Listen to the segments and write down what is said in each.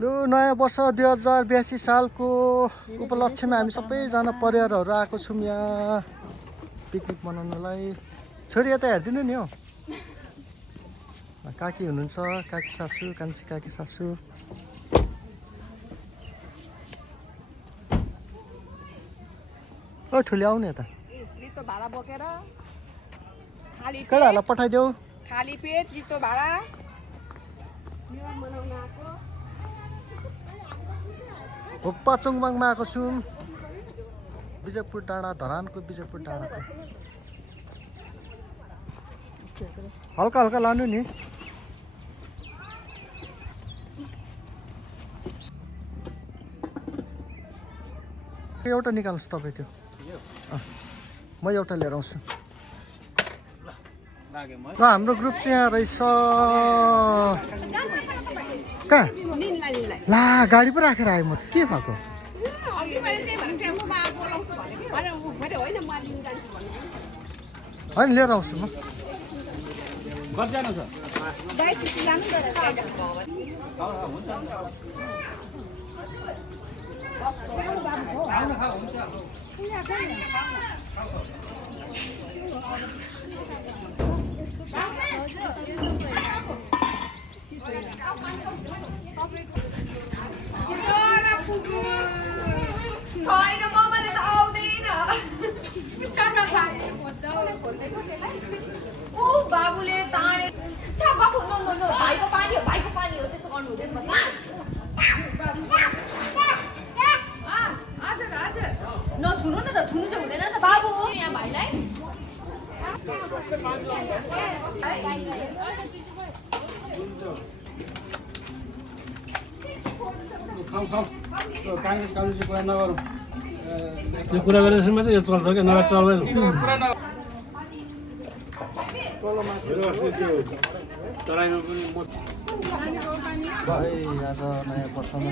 लु नयाँ वर्ष 2082 सालको उपलक्ष्यमा हामी सबैजना परिवारहरू आएको छौँ यहाँ पिकनिक मनाउनलाई। छोरी यता हेरिदिनु नि हौ। काकी हुनुहुन्छ, काकी सासू, कान्छी काकी सासू। ओ ठुली आउने यता। रितो भाडा बोकेर खाली केटाहरूलाई पठाइदेऊ। खाली पेट रितो भाडा मनाउन आएको। होप्पा चोङबाङमा आएको छौँ। विजयपुर डाँडा, धरानको विजयपुर डाँडाको। हल्का हल्का लानु नि। एउटा निकाल्नुहोस् तपाईँ त्यो। म एउटा लिएर आउँछु। ल हाम्रो ग्रुप चाहिँ यहाँ रहेछ। कहाँ ला गाडी पो राखेर आएँ म त। के भएको? होइन लिएर आउँछु म। बाबुले ताने भाइको पानी हो, भाइको पानी हो, त्यसो गर्नु हुँदैन। नछुनु न त, छुनु चाहिँ हुँदैन त बाबु। यहाँ भाइलाई यो कुरा गरेपछि मात्रै यो चल्छ क्या, नभए चल्दैन। आज नयाँ वर्षमा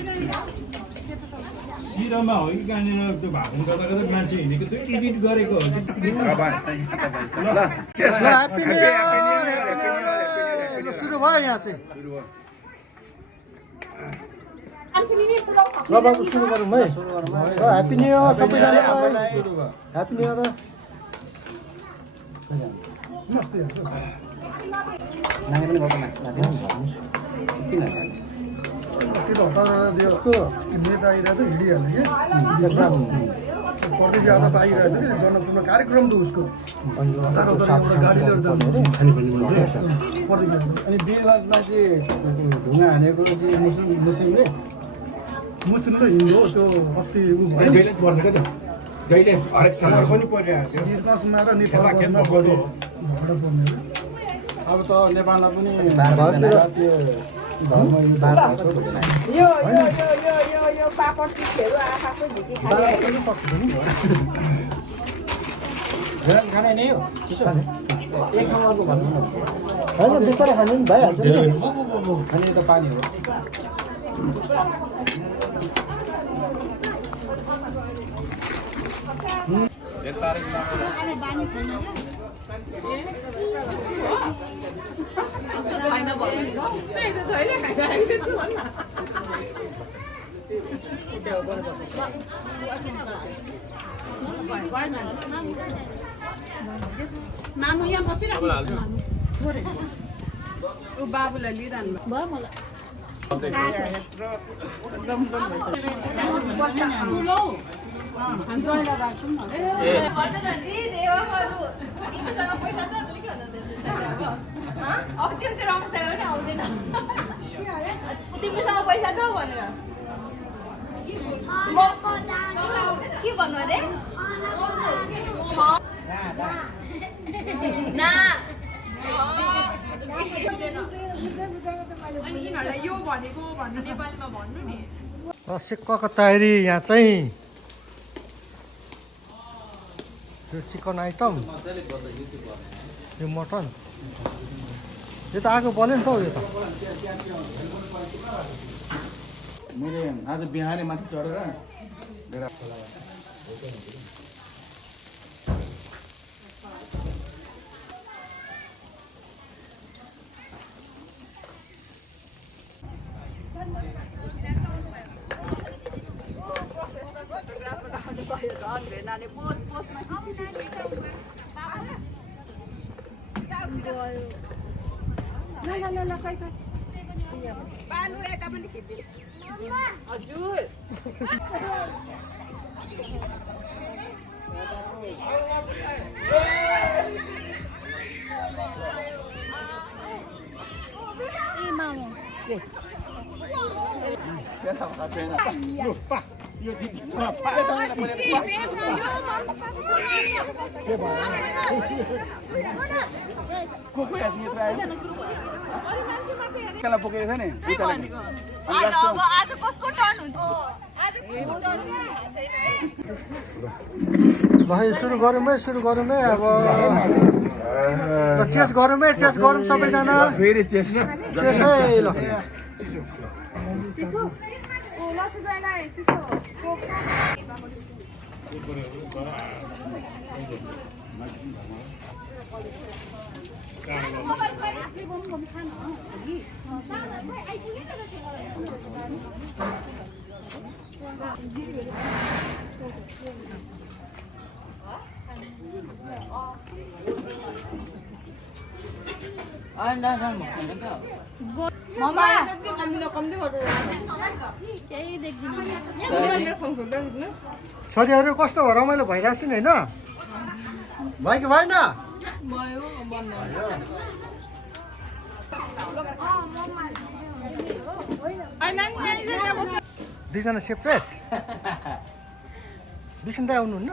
सिरोमा हो कि कहाँनिर त्यो भएको गर्दा गर्दा मान्छे हिँडेको त्यो एडिट गरेको हो कि। सुरु भयो यहाँ चाहिँ। ल बाबु सुरु गरौँ है। ह्याप्पी न्यु इयर सबैजनालाई। Happy new year. नेता आइरहेको थियो हिँडिहाल्ने कि पढ्दै जाँदा पाइरहेको थियो कि जनकपुरमा कार्यक्रम त उसको गाडी लिएर जानु पढ्दै जानु। अनि वीरगन्जमा चाहिँ ढुङ्गा हानेको चाहिँ मुस्लिमले मुस्लिम र हिन्दू हो। त्यो अस्ति जहिले पर्छ क्या त्यो, जहिले हरेक साल पनि परिरहेको थियो। वीरगन्जमा र नेपालमा झगडा पर्ने। अब त नेपालमा पनि यो पापड चिप्सहरू आफै झिकी खाने नै हो चिसो एक ठाउँको भन्नु न होइन बिस्तारै खानु नि भइहाल्छ नि। अनि त पानी हो। मामु यहाँ बसिरहेको ऊ बाबुलाई लिइरहनु भयो मलाई। तिमीसँग पैसा छ भनेर के भन्नु अरे यो भनेको भन्नु नेपालीमा भन्नु नि। सिक्काको तयारी यहाँ चाहिँ यो चिकन आइटम, यो मटन, यो त आगो बल्यो नि त हौ। यो त मैले आज बिहानै माथि चढेर हजुर पुगेको छ नि अब आज कसको टर्न हुन्छ आज कसको टर्न ल सुरु गरौँ है अब चेस गरौँ सबैजना फेरि चेस चेस है ल छोरीहरू कस्तो रमाइलो भइरहेको छ नि होइन भयो कि भएन दुईजना सेपरेट विक्षण दाइ आउनुहुन्न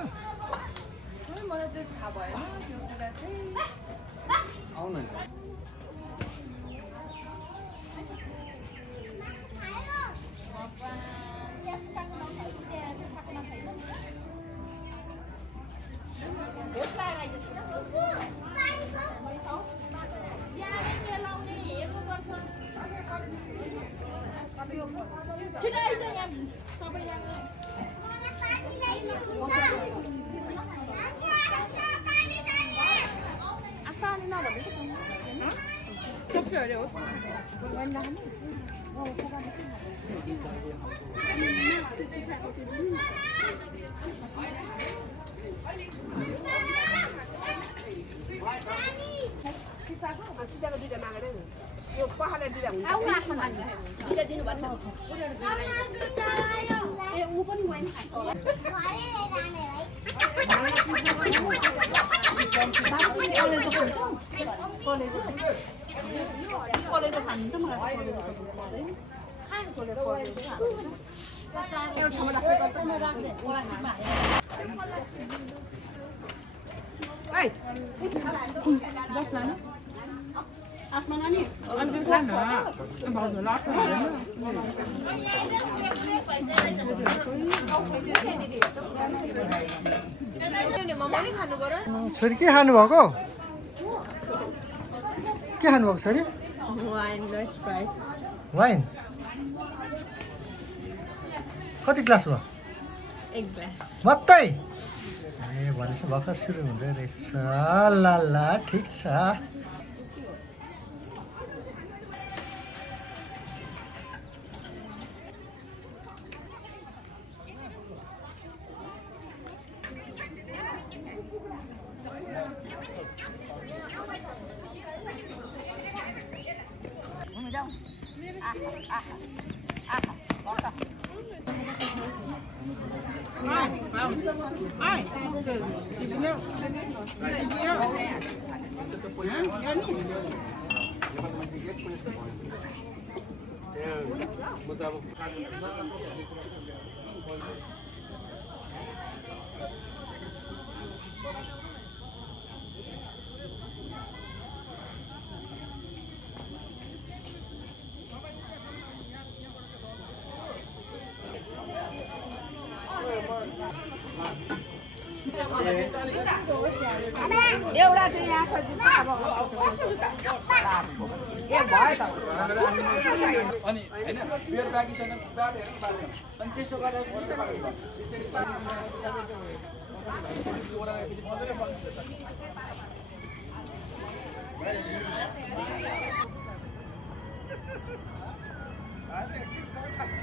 छोरी के खानुभएको छोरी वाइन कति ग्लास भयो एक ग्लास मात्रै ए भनेपछि भर्खर सुरु हुँदै रहेछ ल ठिक छ एउटा चाहिँ यहाँ छ जुत्ता अब कसो जुत्ता ए भयो त अनि हैन बियर बाँकी छैन दाद हेर्नु पर्यो अनि त्यसो गरेर भएर एकछिन टाइम पास